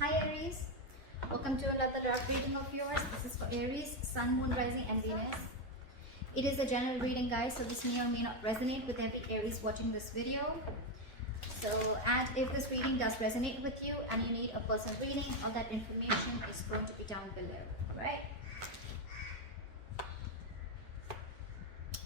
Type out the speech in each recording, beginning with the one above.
Hi Aries, welcome to another love reading of yours. This is for Aries, Sun, Moon, Rising and Venus. It is a general reading, guys, so this may or may not resonate with every Aries watching this video. So, and if this reading does resonate with you and you need a personal reading, all that information is going to be down below, alright?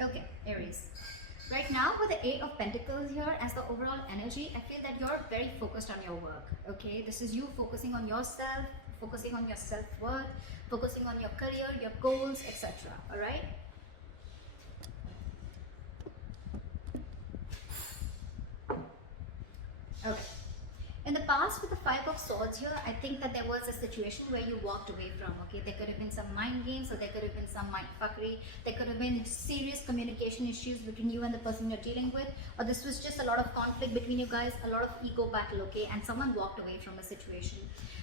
Okay, Aries. Right now with the Eight of Pentacles here as the overall energy, I feel that you're very focused on your work, okay? This is you focusing on yourself, focusing on your self-worth, focusing on your career, your goals, etc. Alright? Okay. In the past with the Five of Swords here, I think that there was a situation where you walked away from, okay? There could have been some mind games or there could have been some mind fuckery. There could have been serious communication issues between you and the person you're dealing with. Or this was just a lot of conflict between you guys, a lot of ego battle, okay? And someone walked away from a situation.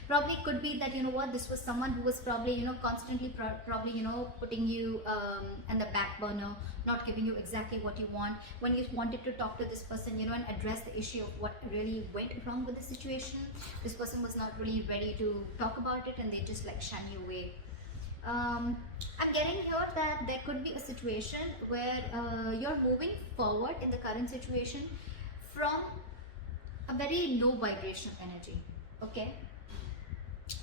Probably could be that, you know what, this was someone who was probably, you know, constantly probably, you know, putting you in the back burner, not giving you exactly what you want. When you wanted to talk to this person, you know, and address the issue of what really went wrong with the situation, this person was not really ready to talk about it and they just like shun you away. I'm getting here that there could be a situation where you're moving forward in the current situation from a very low vibration energy, okay?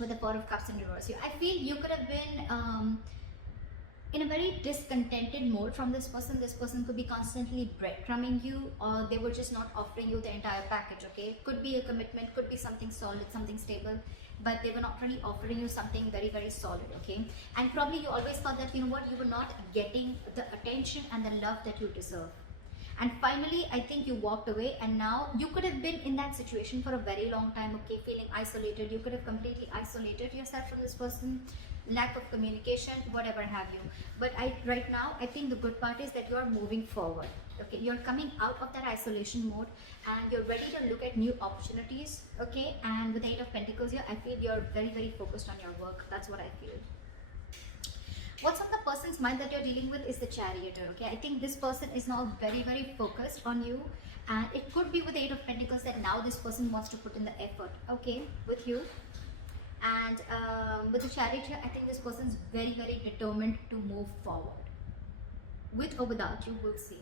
With the Four of Cups in reverse here, I feel you could have been in a very discontented mode from this person. This person could be constantly breadcrumbing you, or they were just not offering you the entire package, okay? Could be a commitment, could be something solid, something stable, but they were not really offering you something very, very solid, okay? And probably you always thought that, you know what, you were not getting the attention and the love that you deserve. And finally, I think you walked away, and now you could have been in that situation for a very long time, okay, feeling isolated. You could have completely isolated yourself from this person, lack of communication, whatever have you. But right now, I think the good part is that you're moving forward, okay? You're coming out of that isolation mode and you're ready to look at new opportunities, okay? And with the Eight of Pentacles here, I feel you're very, very focused on your work. That's what I feel. What's on the person's mind that you're dealing with is the Charioteer, okay? I think this person is now very, very focused on you, and it could be with the Eight of Pentacles that now this person wants to put in the effort, okay, with you. And with the Charioteer, I think this person's very, very determined to move forward. With or without you, we'll see.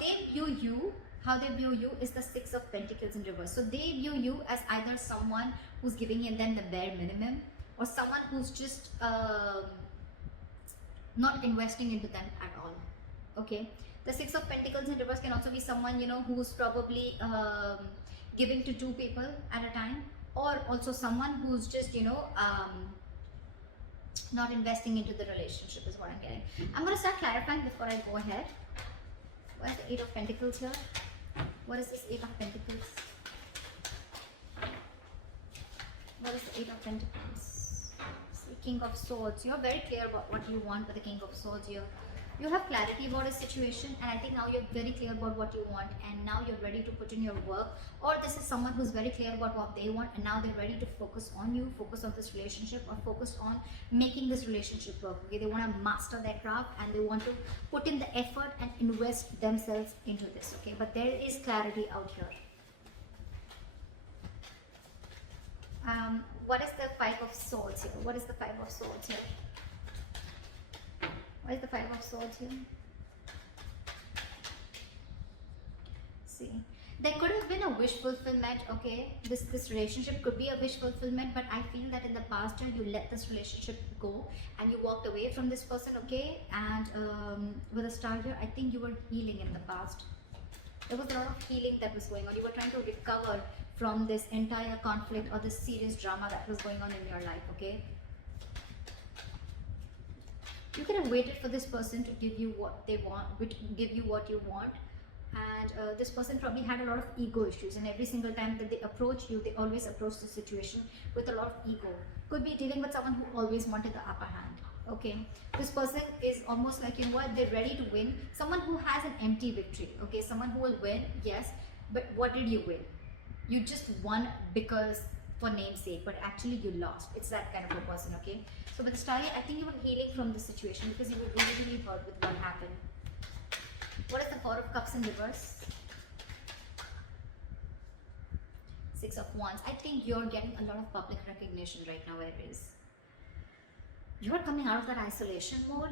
They view you, how they view you is the Six of Pentacles in reverse. So they view you as either someone who's giving them the bare minimum, or someone who's just not investing into them at all, okay? The Six of Pentacles in reverse can also be someone, you know, who's probably giving to two people at a time, or also someone who's just, you know, not investing into the relationship is what I'm getting. I'm going to start clarifying before I go ahead. What is the Eight of Pentacles here? What is this Eight of Pentacles? What is the Eight of Pentacles? King of Swords. You're very clear about what you want with the King of Swords here. You have clarity about a situation, and I think now you're very clear about what you want, and now you're ready to put in your work. Or this is someone who's very clear about what they want, and now they're ready to focus on you, focus on this relationship, or focus on making this relationship work, okay? They want to master their craft and they want to put in the effort and invest themselves into this, okay? But there is clarity out here. What is the Five of Swords here? What is the Five of Swords here? What is the Five of Swords here? See, there could have been a wish fulfillment, okay? This relationship could be a wish fulfillment, but I feel that in the past year you let this relationship go and you walked away from this person, okay? And with a star here, I think you were healing in the past. There was a lot of healing that was going on. You were trying to recover from this entire conflict or this serious drama that was going on in your life, okay? You could have waited for this person to give you what they want, give you what you want. And this person probably had a lot of ego issues, and every single time that they approach you, they always approach the situation with a lot of ego. Could be dealing with someone who always wanted the upper hand, okay? This person is almost like, you know what, they're ready to win. Someone who has an empty victory, okay? Someone who will win, yes, but what did you win? You just won because for namesake, but actually you lost. It's that kind of a person, okay? So with the Star, I think you were healing from this situation because you were really, really hurt with what happened. What is the Four of Cups in reverse? Six of Wands, I think you're getting a lot of public recognition right now, Aries. You're coming out of that isolation mode.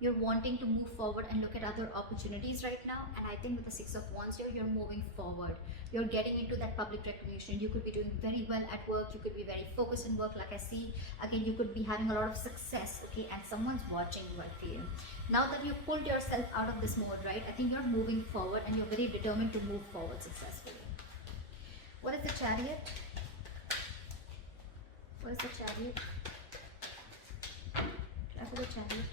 You're wanting to move forward and look at other opportunities right now, and I think with the Six of Wands here, you're moving forward. You're getting into that public recognition. You could be doing very well at work. You could be very focused in work, like I see. Again, you could be having a lot of success, okay, and someone's watching you, I feel. Now that you've pulled yourself out of this mode, right, I think you're moving forward and you're very determined to move forward successfully. What is the Chariot? What is the Chariot? Try for the Chariot.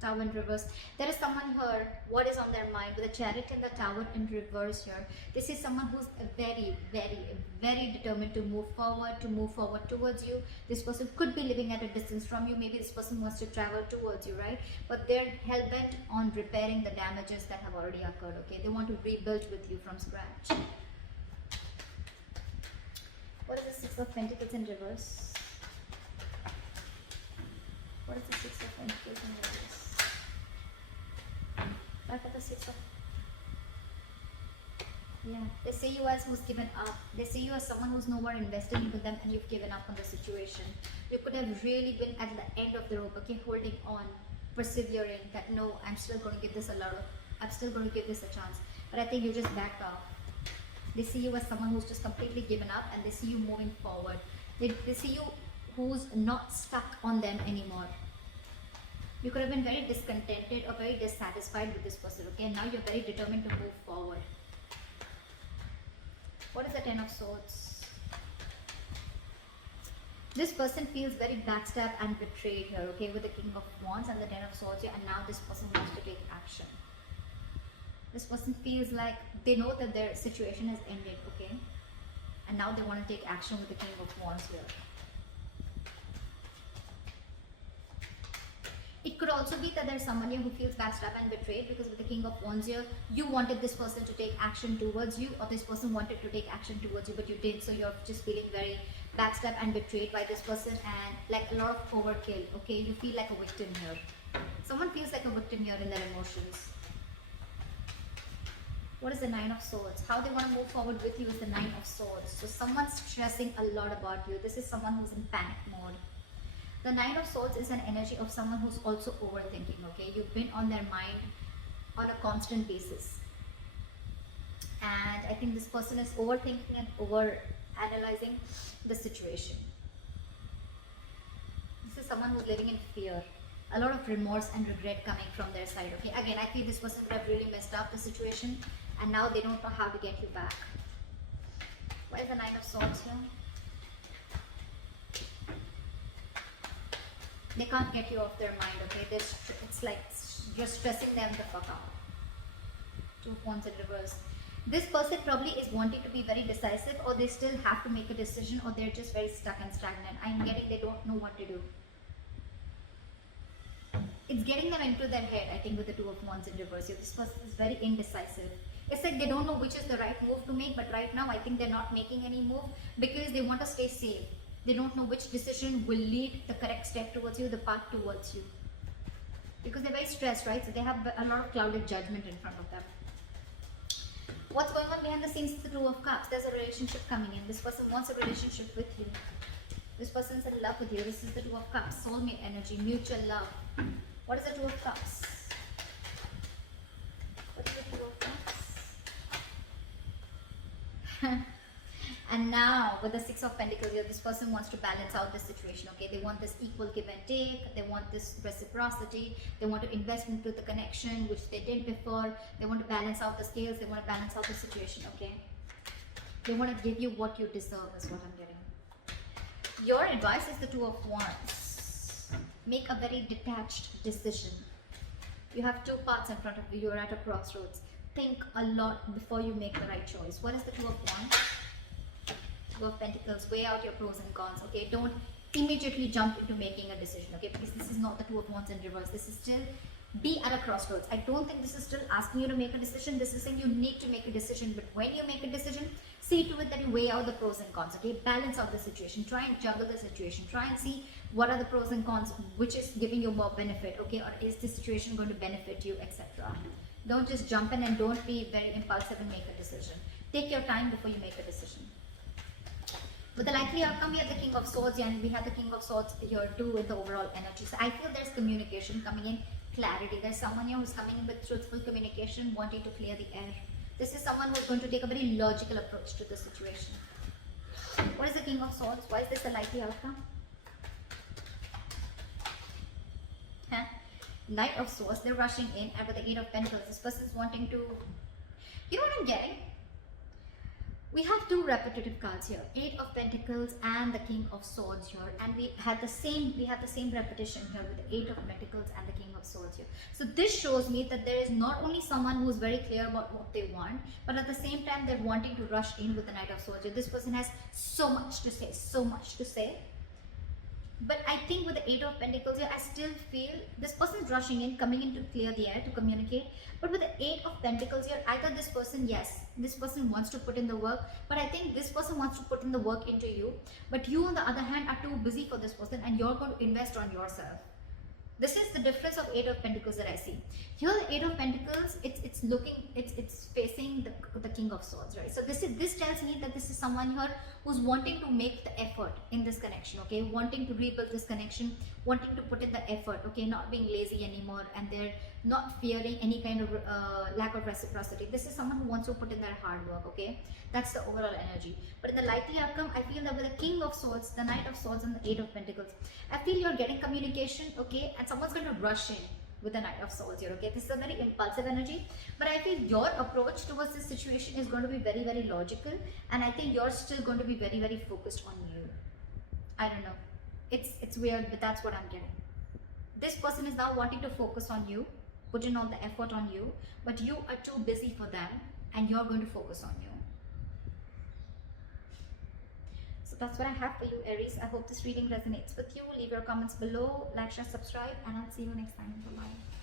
Tower in reverse. There is someone here, what is on their mind with the Chariot and the Tower in reverse here. This is someone who's very, very, very determined to move forward towards you. This person could be living at a distance from you. Maybe this person wants to travel towards you, right? But they're hell-bent on repairing the damages that have already occurred, okay? They want to rebuild with you from scratch. What is the Six of Pentacles in reverse? What is the Six of Pentacles in reverse? For the Six of, yeah, they see you as who's given up. They see you as someone who's no more invested into them, and you've given up on the situation. You could have really been at the end of the rope, okay, holding on, persevering, that no, I'm still going to give this a chance, but I think you just backed off. They see you as someone who's just completely given up, and they see you moving forward. They see you who's not stuck on them anymore. You could have been very discontented or very dissatisfied with this person, okay? Now you're very determined to move forward. What is the Ten of Swords? This person feels very backstabbed and betrayed here, okay? With the King of Wands and the Ten of Swords here, and now this person wants to take action. This person feels like they know that their situation has ended, okay? And now they want to take action with the King of Wands here. It could also be that there's someone here who feels backstabbed and betrayed, because with the King of Wands here, you wanted this person to take action towards you, or this person wanted to take action towards you, but you didn't. So you're just feeling very backstabbed and betrayed by this person, and like a lot of overkill, okay? You feel like a victim here. Someone feels like a victim here in their emotions. What is the Nine of Swords? How they want to move forward with you is the Nine of Swords. So someone's stressing a lot about you. This is someone who's in panic mode. The Nine of Swords is an energy of someone who's also overthinking, okay? You've been on their mind on a constant basis. And I think this person is overthinking and over-analyzing the situation. This is someone who's living in fear. A lot of remorse and regret coming from their side, okay? Again, I feel this person would have really messed up the situation, and now they don't know how to get you back. Why is the Nine of Swords here? They can't get you off their mind, okay? It's like you're stressing them the fuck out. Two of Wands in reverse. This person probably is wanting to be very decisive, or they still have to make a decision, or they're just very stuck and stagnant. I'm getting they don't know what to do. It's getting them into their head, I think, with the Two of Wands in reverse. This person is very indecisive. It's like they don't know which is the right move to make, but right now I think they're not making any move because they want to stay safe. They don't know which decision will lead the correct step towards you, the path towards you. Because they're very stressed, right? So they have a lot of clouded judgment in front of them. What's going on behind the scenes is the Two of Cups. There's a relationship coming in. This person wants a relationship with you. This person's in love with you. This is the Two of Cups. Soulmate energy, mutual love. What is the Two of Cups? What is the Two of Cups? And now with the Six of Pentacles here, this person wants to balance out the situation, okay? They want this equal give and take. They want this reciprocity. They want to invest into the connection, which they did before. They want to balance out the scales. They want to balance out the situation, okay? They want to give you what you deserve is what I'm getting. Your advice is the Two of Wands. Make a very detached decision. You have two paths in front of you. You're at a crossroads. Think a lot before you make the right choice. What is the Two of Wands? Two of Pentacles. Weigh out your pros and cons, okay? Don't immediately jump into making a decision, okay? Because this is not the Two of Wands in reverse. This is still be at a crossroads. I don't think this is still asking you to make a decision. This is saying you need to make a decision. But when you make a decision, see to it that you weigh out the pros and cons, okay? Balance out the situation. Try and juggle the situation. Try and see what are the pros and cons, which is giving you more benefit, okay? Or is this situation going to benefit you, etc. Don't just jump in, and don't be very impulsive and make a decision. Take your time before you make a decision. With the likely outcome, we have the King of Swords and we have the King of Swords here too in the overall energy. So I feel there's communication coming in, clarity. There's someone here who's coming in with truthful communication, wanting to clear the air. This is someone who's going to take a very logical approach to the situation. What is the King of Swords? Why is this a likely outcome? Huh? Knight of Swords, they're rushing in, and with the Eight of Pentacles, this person's wanting to... You know what I'm getting? We have two repetitive cards here, Eight of Pentacles and the King of Swords here, and we had the same repetition here with the Eight of Pentacles and the King of Swords here. So this shows me that there is not only someone who is very clear about what they want, but at the same time they're wanting to rush in with the Knight of Swords here. This person has so much to say, so much to say. But I think with the Eight of Pentacles here, I still feel this person is rushing in, coming in to clear the air, to communicate. But with the Eight of Pentacles here, either this person, yes, this person wants to put in the work, but I think this person wants to put in the work into you. But you, on the other hand, are too busy for this person and you're going to invest on yourself. This is the difference of Eight of Pentacles that I see. Here, the Eight of Pentacles, it's facing the King of Swords, right? So this tells me that this is someone here who's wanting to make the effort in this connection, okay? Wanting to rebuild this connection, wanting to put in the effort, okay? Not being lazy anymore, and they're not fearing any kind of lack of reciprocity. This is someone who wants to put in their hard work, okay? That's the overall energy. But in the likely outcome, I feel that with the King of Swords, the Knight of Swords, and the Eight of Pentacles, I feel you're getting communication, okay? And someone's going to rush in with the Knight of Swords here, okay? This is a very impulsive energy, but I feel your approach towards this situation is going to be very, very logical, and I think you're still going to be very, very focused on you. I don't know. It's weird, but that's what I'm getting. This person is now wanting to focus on you, put in all the effort on you, but you are too busy for them, and you're going to focus on you. So that's what I have for you, Aries. I hope this reading resonates with you. Leave your comments below, like, share, subscribe, and I'll see you next time. Bye-bye.